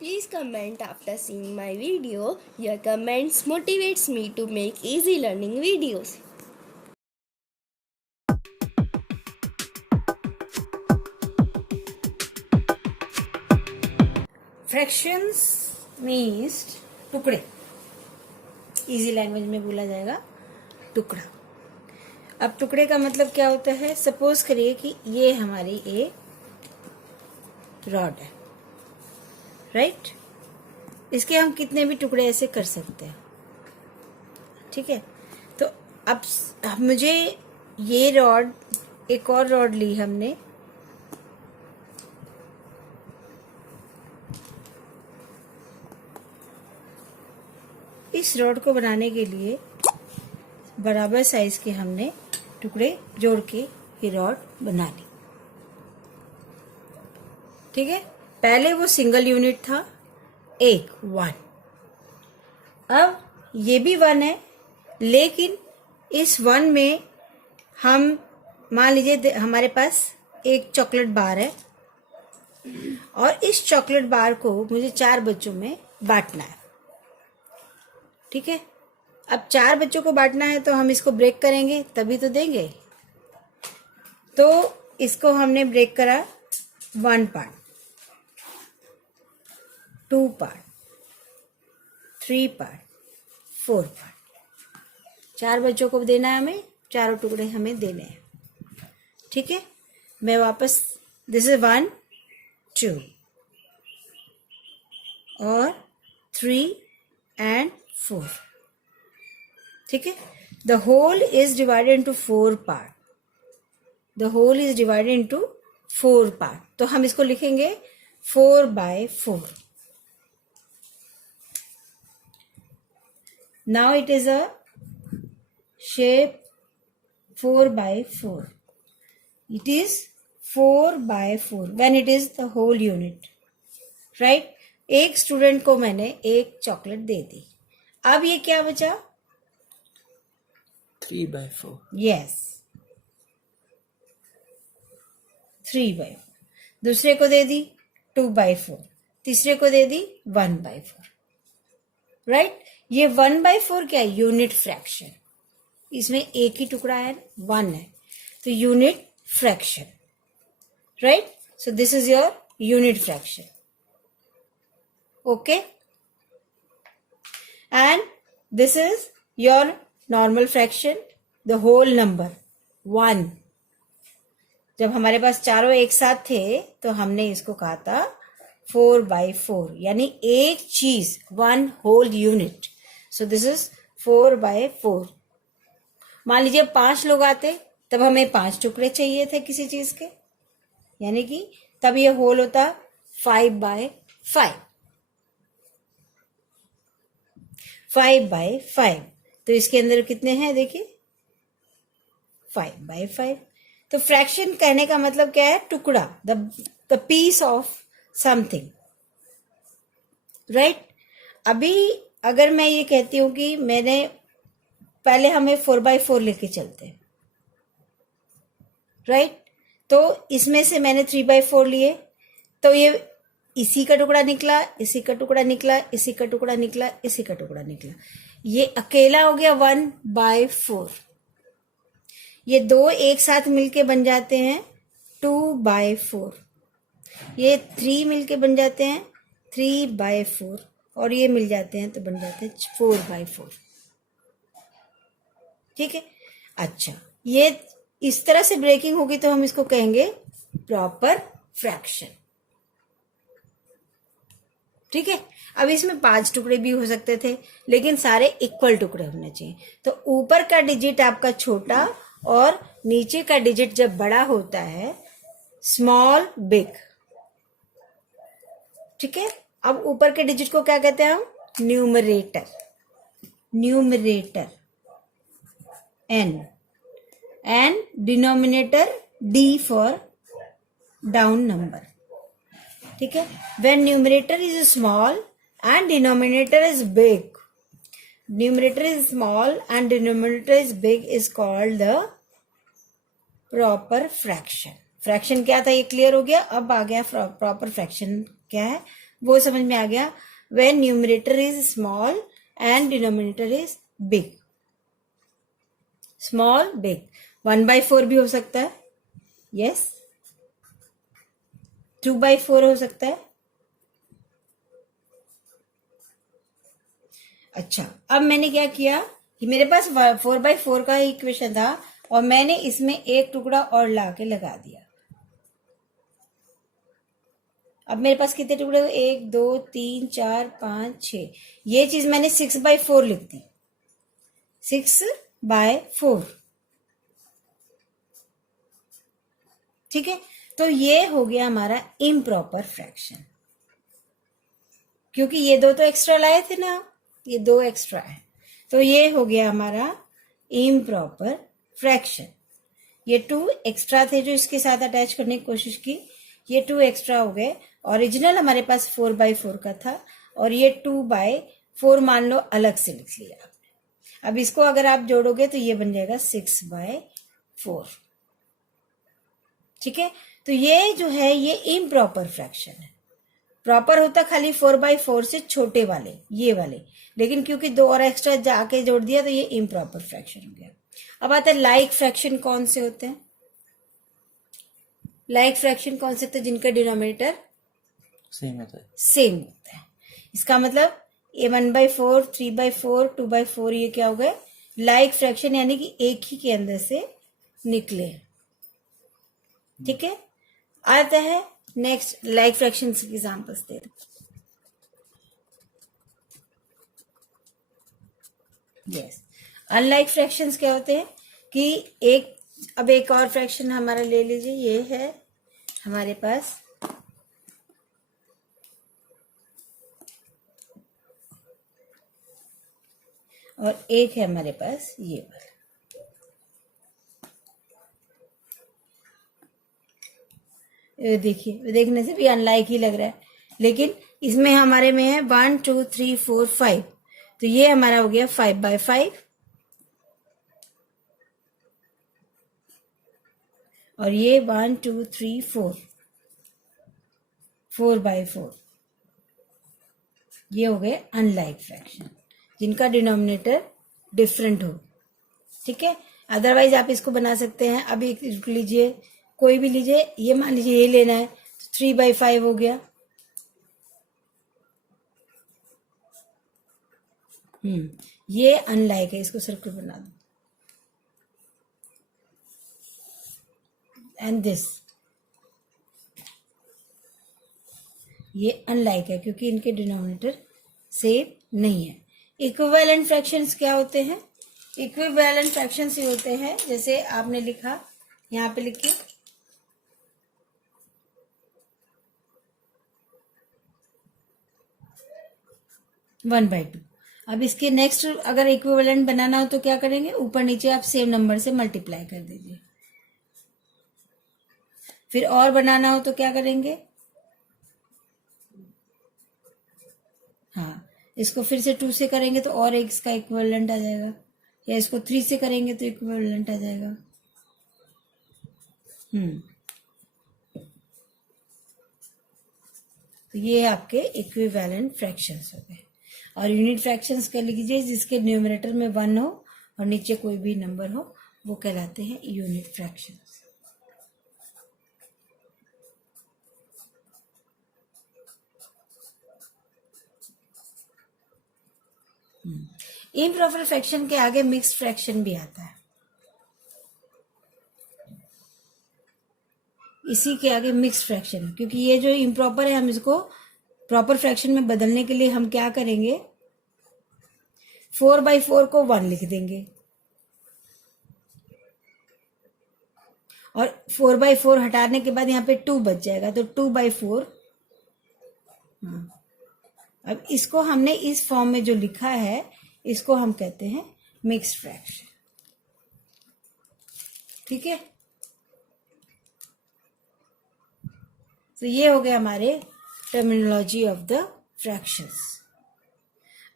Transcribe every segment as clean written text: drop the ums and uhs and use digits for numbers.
Please comment after seeing my video. Your comments motivates me to make easy learning videos. Fractions means टुकड़े, easy language में बोला जाएगा टुकड़ा। अब टुकड़े का मतलब क्या होता है? सपोज करिए कि ये हमारी एक रॉड है, राइट? इसके हम कितने भी टुकड़े ऐसे कर सकते हैं, ठीक है? तो अब मुझे ये रॉड, एक और रॉड ली हमने, इस रॉड को बनाने के लिए बराबर साइज के हमने टुकड़े जोड़ के ये रॉड बना ली, ठीक है? पहले वो सिंगल यूनिट था, एक 1। अब ये भी 1 है, लेकिन इस 1 में हम मान लीजिए हमारे पास एक चॉकलेट बार है और इस चॉकलेट बार को मुझे 4 बच्चों में बांटना है, ठीक है? अब 4 बच्चों को बांटना है तो हम इसको ब्रेक करेंगे तभी तो देंगे। तो इसको हमने ब्रेक करा 1 पार्ट, 2 पार्ट, 3 पार्ट, 4 पार्ट। 4 बच्चों को देना है हमें, चारों टुकड़े हमें देने हैं, ठीक है? मैं वापस, दिस इज 1 2 और 3 एंड 4, ठीक है? The whole is divided into 4 part, the whole is divided into 4 part. तो हम इसको लिखेंगे 4/4। Now it is a shape 4/4. It is 4/4 when it is the whole unit, right? एक स्टूडेंट को मैंने एक चॉकलेट दे दी। अब ये क्या बचा? 3/4. यस, 3/4। दूसरे को दे दी 2/4, तीसरे को दे दी 1/4, राइट? ये 1/4 क्या है? Unit fraction. इसमें एक ही टुकड़ा है, 1 है, तो unit fraction, right? So this is your unit fraction, okay? And this is your normal fraction, the whole number 1। जब हमारे पास चारों एक साथ थे तो हमने इसको कहा था 4/4, यानी एक चीज, 1 whole unit. So this is 4/4। मान लीजिए 5 लोग आते तब हमें 5 टुकड़े चाहिए थे किसी चीज के, यानी कि तब ये होल होता 5/5, 5/5। तो इसके अंदर कितने हैं देखिए, 5/5। तो फ्रैक्शन कहने का मतलब क्या है? टुकड़ा, the piece of something, right? अभी अगर मैं ये कहती हूं कि मैंने पहले हमें 4/4 लेके चलते हैं, राइट? तो इसमें से मैंने 3/4 लिए, तो ये इसी का टुकड़ा निकला, इसी का टुकड़ा निकला, इसी का टुकड़ा निकला, इसी का टुकड़ा निकला। ये अकेला हो गया 1/4। ये 2 एक साथ मिलके बन जाते हैं 2/4। ये 3 मिलके बन जाते हैं 3/4, और ये मिल जाते हैं तो बन जाते हैं 4/4, ठीक है? अच्छा, ये इस तरह से ब्रेकिंग होगी तो हम इसको कहेंगे प्रॉपर फ्रैक्शन, ठीक है? अब इसमें 5 टुकड़े भी हो सकते थे, लेकिन सारे इक्वल टुकड़े होने चाहिए। तो ऊपर का डिजिट आपका छोटा और नीचे का डिजिट जब बड़ा होता है, स्मॉल बिग, ठीक है? अब ऊपर के डिजिट को क्या कहते हैं हम? Numerator, numerator n, and denominator d for down number, ठीक है? When numerator is small and denominator is big, numerator is small and denominator is big is called the proper fraction। Fraction क्या था ये क्लियर हो गया। अब आ गया proper fraction क्या है, वो समझ में आ गया. When numerator is small and denominator is big. Small big. 1/4 भी हो सकता है. यस. 2/4 हो सकता है. अच्छा, अब मैंने क्या किया कि मेरे पास 4/4 का इक्वेशन था और मैंने इसमें एक टुकड़ा और लाके लगा दिया. अब मेरे पास कितने टुकड़े हुए? 1 2 3 4 5 6. ये चीज मैंने 6/4 लिख दी. 6/4. ठीक है. तो ये हो गया हमारा इम्प्रॉपर फ्रैक्शन, क्योंकि ये दो तो एक्स्ट्रा लाए थे ना, ये 2 एक्स्ट्रा है. तो ये हो गया हमारा इम्प्रॉपर फ्रैक्शन. ये 2 एक्स्ट्रा थे जो इसके साथ अटैच करने की कोशिश की. ये 2 एक्स्ट्रा हो गए. ओरिजिनल हमारे पास 4/4 का था और ये 2/4 मान लो अलग से लिख लिया आपने. अब इसको अगर आप जोड़ोगे तो ये बन जाएगा 6/4. ठीक है. तो ये जो है ये इम्प्रॉपर फ्रैक्शन है. प्रॉपर होता खाली 4/4 से छोटे वाले, ये वाले, लेकिन क्योंकि 2 और एक्स्ट्रा जाके जोड़ दिया तो ये इम्प्रॉपर फ्रैक्शन हो गया. अब आता है लाइक फ्रैक्शन. कौन से होते हैं लाइक फ्रैक्शन? कौन से होते हैं जिनका डिनोमिनेटर सेम होता है. सेम होता है. इसका मतलब ये 1/4, 3/4, 2/4 ये क्या हो गए? लाइक फ्रैक्शन, यानी कि एक ही के अंदर से निकले. ठीक है. आता है नेक्स्ट लाइक फ्रैक्शन के एग्जांपल्स दे. यस. अनलाइक फ्रैक्शंस क्या होते हैं कि अब एक और फ्रैक्शन हमारा ले लीजिए. ये है हमारे पास और एक है हमारे पास ये वाला. देखिए, देखने से भी अनलाइक ही लग रहा है, लेकिन इसमें हमारे में है 1 2 3 4 5. तो ये हमारा हो गया 5/5 और ये 1 2 3 4 4/4. ये हो गए अनलाइक फ्रैक्शन जिनका डिनोमिनेटर डिफरेंट हो. ठीक है. अदरवाइज आप इसको बना सकते हैं. अभी एक लीजिए, कोई भी लीजिए. ये मान लीजिए ये लेना है तो 3/5 हो गया. ये अनलाइक है. इसको सर्कल बना दो. एंड दिस, ये अनलाइक है क्योंकि इनके डिनोमिनेटर सेम नहीं है. इक्विवेलेंट फ्रैक्शंस क्या होते हैं? इक्विवेलेंट फ्रैक्शंस ये होते हैं, जैसे आपने लिखा, यहाँ पे लिखिए 1/2. अब इसके नेक्स्ट अगर इक्विवेलेंट बनाना हो तो क्या करेंगे? ऊपर नीचे आप सेम नंबर से मल्टीप्लाई कर दीजिए. फिर और बनाना हो तो क्या करेंगे? हाँ, इसको फिर से 2 से करेंगे तो और एक इसका इक्विवेलेंट आ जाएगा, या इसको 3 से करेंगे तो इक्विवेलेंट आ जाएगा. तो ये आपके इक्विवेलेंट फ्रैक्शंस हो गए. और यूनिट फ्रैक्शंस कह लीजिए जिसके न्यूमरेटर में 1 हो और नीचे कोई भी नंबर हो, वो कहलाते हैं यूनिट फ्रैक्शंस. इम्प्रॉपर फ्रैक्शन के आगे मिक्स्ड फ्रैक्शन भी आता है. इसी के आगे मिक्स्ड फ्रैक्शन, क्योंकि ये जो इम्प्रॉपर है हम इसको प्रॉपर फ्रैक्शन में बदलने के लिए हम क्या करेंगे? 4/4 को 1 लिख देंगे और 4/4 हटाने के बाद यहाँ पे 2 बच जाएगा, तो 2/4. अब इसको हमने इस फॉर्म में जो लिखा है इसको हम कहते हैं मिक्स्ड फ्रैक्शन. ठीक है. तो ये हो गया हमारे टर्मिनोलॉजी ऑफ द फ्रैक्शंस.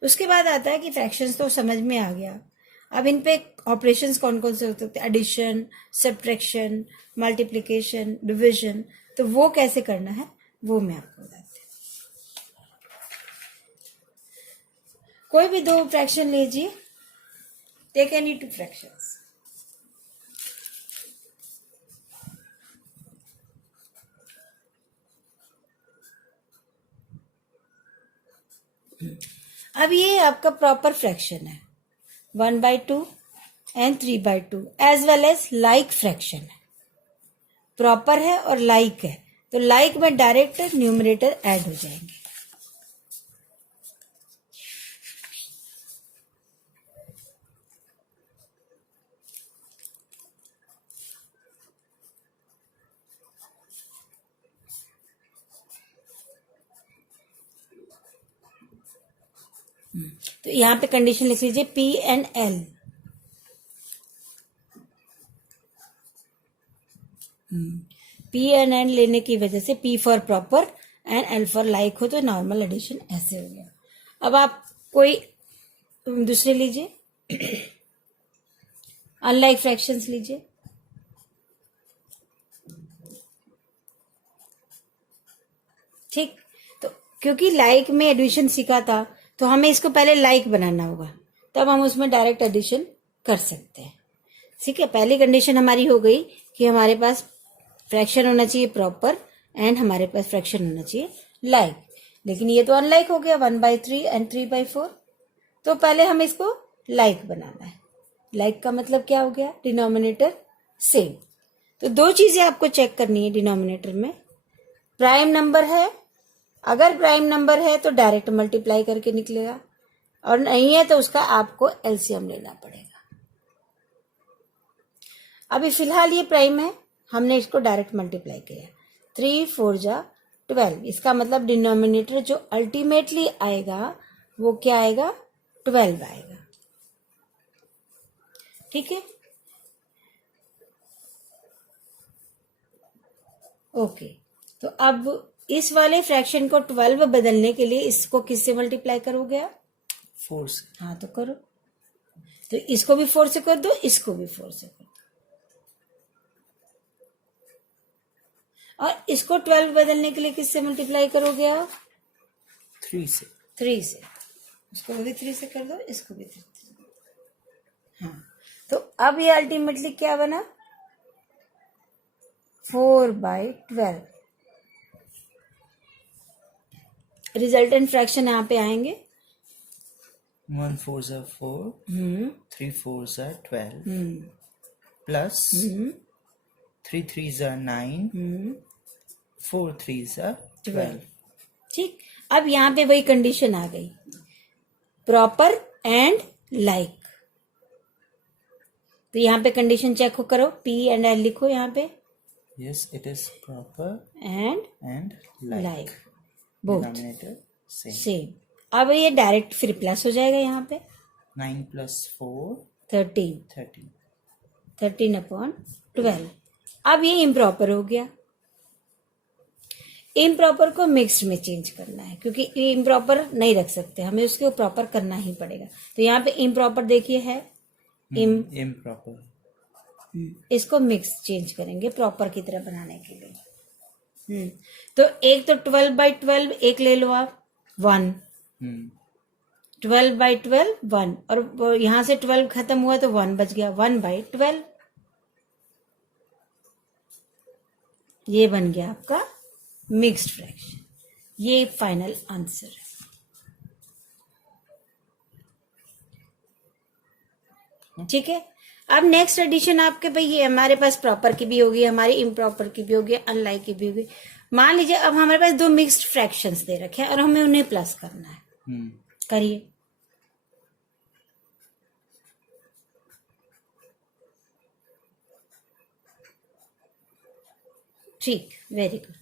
उसके बाद आता है कि फ्रैक्शंस तो समझ में आ गया. अब इन पे ऑपरेशंस कौन कौन से हो सकते हैं? Addition, subtraction, multiplication, division. तो वो कैसे करना है वो मैं आपको बताती हूँ. कोई भी दो फ्रैक्शन लीजिए, टेक एनी टू फ्रैक्शंस। अब ये आपका प्रॉपर फ्रैक्शन है, 1/2 and 3/2 as well as like fraction है, प्रॉपर है और लाइक है, तो लाइक में डायरेक्ट न्यूमरेटर ऐड हो जाएंगे। तो यहां पे कंडीशन लिख लीजिए P and L। P and L लेने की वजह से P for proper and L for like हो, तो नॉर्मल एडिशन ऐसे हो गया। अब आप कोई दूसरे लीजिए, अनलाइक फ्रैक्शंस लीजिए। ठीक, तो क्योंकि लाइक में एडिशन सीखा था तो हमें इसको पहले लाइक बनाना होगा, तब हम उसमें डायरेक्ट एडिशन कर सकते हैं। ठीक है, पहली कंडीशन हमारी हो गई कि हमारे पास फ्रैक्शन होना चाहिए प्रॉपर एंड हमारे पास फ्रैक्शन होना चाहिए लाइक, लेकिन ये तो अनलाइक हो गया 1/3 एंड 3/4, तो पहले हमें इसको लाइक बनाना है। लाइक का मतलब क्या हो गया, डिनोमिनेटर सेम। तो दो चीजें आपको चेक करनी है डिनोमिनेटर में, प्राइम नंबर है, अगर प्राइम नंबर है तो डायरेक्ट मल्टीप्लाई करके निकलेगा, और नहीं है तो उसका आपको एलसीएम लेना पड़ेगा। अभी फिलहाल ये प्राइम है, हमने इसको डायरेक्ट मल्टीप्लाई किया, 3 4 जा 12, इसका मतलब डिनोमिनेटर जो अल्टीमेटली आएगा वो क्या आएगा, 12 आएगा। ठीक है, ओके। तो अब इस वाले फ्रैक्शन को 12 बदलने के लिए इसको किससे मल्टीप्लाई करोगे आप, 4 से। हाँ तो करो, तो इसको भी 4 से कर दो, इसको भी 4 से कर दो, और इसको 12 बदलने के लिए किससे मल्टीप्लाई करोगे आप, 3 से। 3 से, इसको भी 3 से कर दो, इसको भी 3 से। हाँ, तो अब ये अल्टीमेटली क्या बना, 4/12। रिजल्टेंट फ्रैक्शन यहाँ पे आएंगे, 1 4 जा 4, 3 4 जा 12, प्लस 3 3 जा 9, 4 3 जा 12। ठीक, अब यहाँ पे वही कंडीशन आ गई, प्रॉपर एंड लाइक। तो यहाँ पे कंडीशन चेक हो, करो, P एंड L लिखो यहाँ पे, yes it is proper and like both denominator same. Same. अब ये डायरेक्ट फिर प्लस हो जाएगा यहाँ पे, 9 + 4 13 13। 13/12। अब ये इम्प्रॉपर हो गया, इम्प्रॉपर को मिक्स्ड में चेंज करना है, क्योंकि इम्प्रॉपर नहीं रख सकते, हमें उसको प्रॉपर करना ही पड़ेगा। तो यहाँ पे इम्प्रॉपर देखिए है, इम्प्रॉपर, इसको मिक्स चेंज करेंगे प्रॉपर की तरह बनाने के लिए। तो एक तो 12/12 एक ले लो आप, 1, 12/12 1, और यहां से 12 खत्म हुआ तो 1 बच गया, 1/12। ये बन गया आपका मिक्स्ड फ्रैक्शन, ये फाइनल आंसर है। ठीक है, अब नेक्स्ट एडिशन आपके भाई, ये हमारे पास प्रॉपर की भी होगी, हमारी इम्प्रॉपर की भी होगी, अनलाइक की भी होगी। मान लीजिए अब हमारे पास दो मिक्स्ड फ्रैक्शंस दे रखे हैं और हमें उन्हें प्लस करना है, करिए। ठीक, वेरी गुड।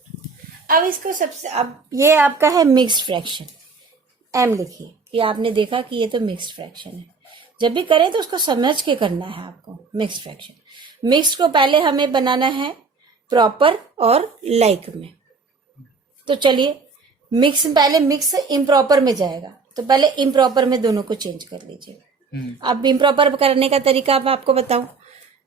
अब इसको सबसे, अब ये आपका है मिक्स्ड फ्रैक्शन, M लिखिए कि आपने देखा कि ये तो मिक्स्ड फ्रैक्शन है। जब भी करें तो उसको समझ के करना है आपको। मिक्स्ड फ्रैक्शन, मिक्स्ड को पहले हमें बनाना है प्रॉपर और लाइक में। तो चलिए, मिक्स, पहले मिक्स इम्प्रॉपर में जाएगा, तो पहले इम्प्रॉपर में दोनों को चेंज कर लीजिए। अब इम्प्रॉपर करने का तरीका अब आपको बताऊं,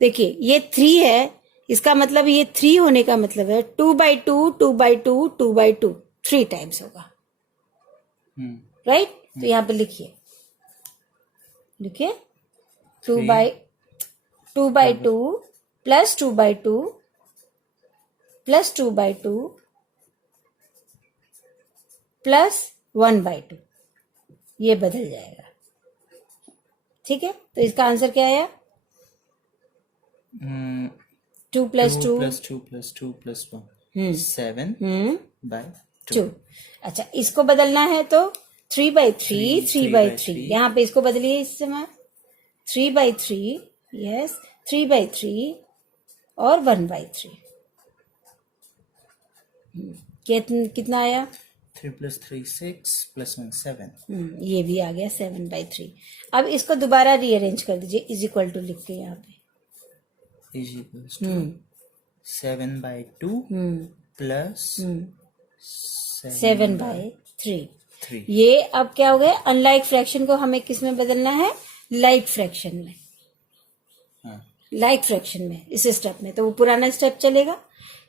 देखिए ये 3 है, इसका मतलब ये 3 होने का मतलब है 2/2 2/2 2/2 3 टाइम्स होगा, राइट। तो यहाँ पे लिखिए लिखिए 2/2 प्लस 2/2 प्लस 2/2 प्लस 1/2, ये बदल जाएगा। ठीक है, तो इसका आंसर क्या आया? 2 plus 2 plus 2 plus 2 plus 1 7 by 2। अच्छा, इसको बदलना है तो 3/3 3/3, यहाँ पे इसको बदलिए इस समय 3/3, यस 3/3 और 1/3। कितना आया? 3 plus 3 6 plus 1 7। ये भी आ गया 7/3। अब इसको दोबारा रीअरेंज कर दीजिए, इज इक्वल टू लिख के यहाँ पे is equals to 7/2 plus 7/3। 3। ये अब क्या हो गया? अनलाइक फ्रैक्शन को हमें किस में बदलना है? लाइक फ्रैक्शन में। हाँ, लाइक फ्रैक्शन में, इस स्टेप में तो वो पुराना स्टेप चलेगा,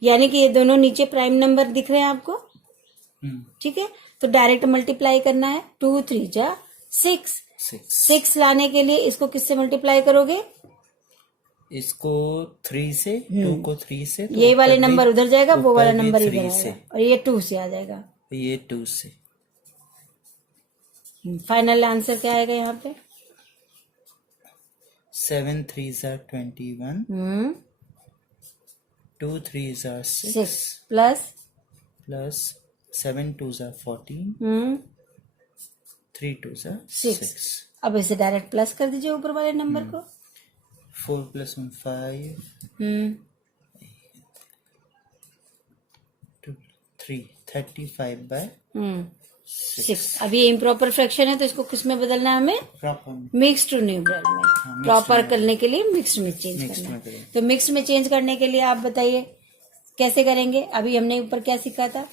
यानी कि ये दोनों नीचे प्राइम नंबर दिख रहे हैं आपको। ठीक है, तो डायरेक्ट मल्टीप्लाई करना है। 2 3 जा 6, 6 लाने के लिए इसको किससे मल्टीप्लाई करोगे? इसको 3 से, 2 को 3 से, तो ये वाले ऊपर भी- नंबर उधर जाएगा, वो ऊपर वाला भी नंबर 3 इधर से, आएगा, और ये 2 से आ जाएगा। ये 2 से। फाइनल आंसर क्या आएगा यहाँ पे? 7 3s are 21, 2 3s are 6 6 plus plus 7 2s are 14, 3 2s are 6। 6। अब इसे डायरेक्ट प्लस कर दीजिए ऊपर वाले नंबर को। 4 plus 1 5, 2 3 35/6। 6। अब ये इम्प्रॉपर फ्रैक्शन है तो इसको किस में बदलना है हमें? प्रॉपर मिक्स टू न्यूमरल में। प्रॉपर करने के लिए मिक्स में चेंज करना है। तो मिक्स में चेंज करने के लिए आप बताइए कैसे करेंगे? अभी हमने ऊपर क्या सीखा था?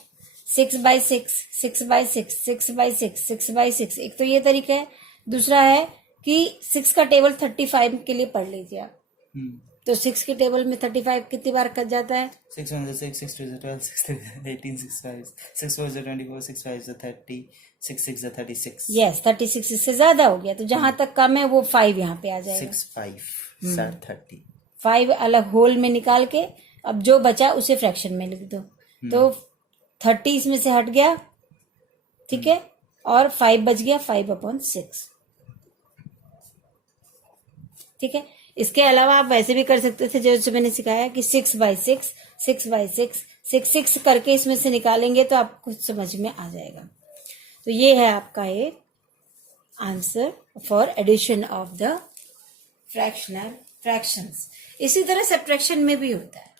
6/6 6/6 6/6 6/6। एक तो ये तरीका है। दूसरा है कि 6 का टेबल 35 के लिए पढ़ लीजिए आप। तो 6 के टेबल में 35 कितनी बार कट जाता है? 6 1 6 6 2 12 6 3 18 6 5 6 4 24 6 5 30 6 6 36। यस 36 इससे ज्यादा हो गया, तो जहां तक कम है वो 5 यहाँ पे आ जाएगा। 6 5 30। 5 अलग होल में निकाल के अब जो बचा उसे फ्रैक्शन में लिख दो। तो 30 इसमें से हट गया, ठीक है, और 5 बच गया 5/6। ठीक है, इसके अलावा आप वैसे भी कर सकते थे जैसे मैंने सिखाया कि 6/6 6/6 6 करके इसमें से निकालेंगे तो आपको समझ में आ जाएगा। तो ये है आपका ये answer for addition of the fractions. इसी तरह सब्ट्रैक्शन में भी होता है।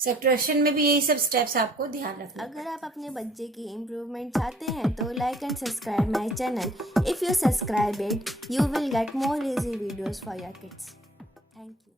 सब्ट्रैक्शन में भी यही सब स्टेप्स आपको ध्यान रखना। अगर आप अपने बच्चे की इम्प्रूवमेंट चाहते हैं तो like and subscribe my channel. If you subscribe it, you will get more easy videos for your kids. Thank you.